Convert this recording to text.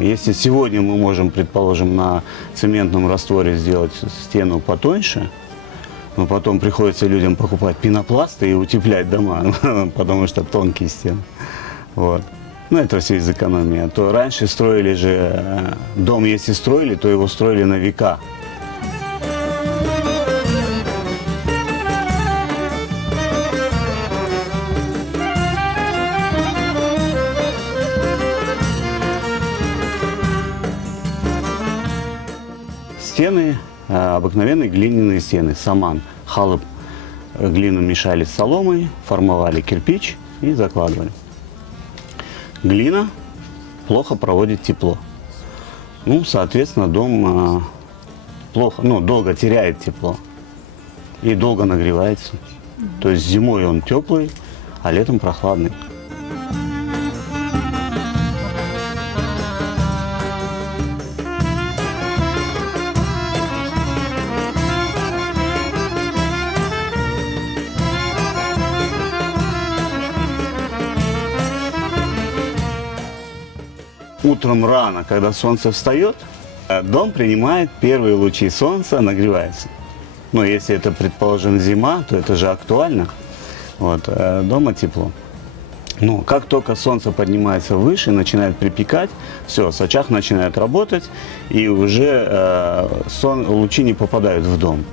если сегодня мы можем, предположим, на цементном растворе сделать стену потоньше, но потом приходится людям покупать пенопласты и утеплять дома, потому что тонкие стены. Вот. Ну, это все из экономии. То раньше строили же, дом если строили, то его строили на века. Стены, обыкновенные глиняные стены, саман. Халып, глину мешали с соломой, формовали кирпич и закладывали. Глина плохо проводит тепло. Ну, соответственно, дом долго теряет тепло и долго нагревается. То есть зимой он теплый, а летом прохладный. Утром рано, когда солнце встает, дом принимает первые лучи солнца, нагревается. Но если это, предположим, зима, то это же актуально. Вот, дома тепло. Но как только солнце поднимается выше, начинает припекать, все, очаг начинает работать, и уже лучи не попадают в дом.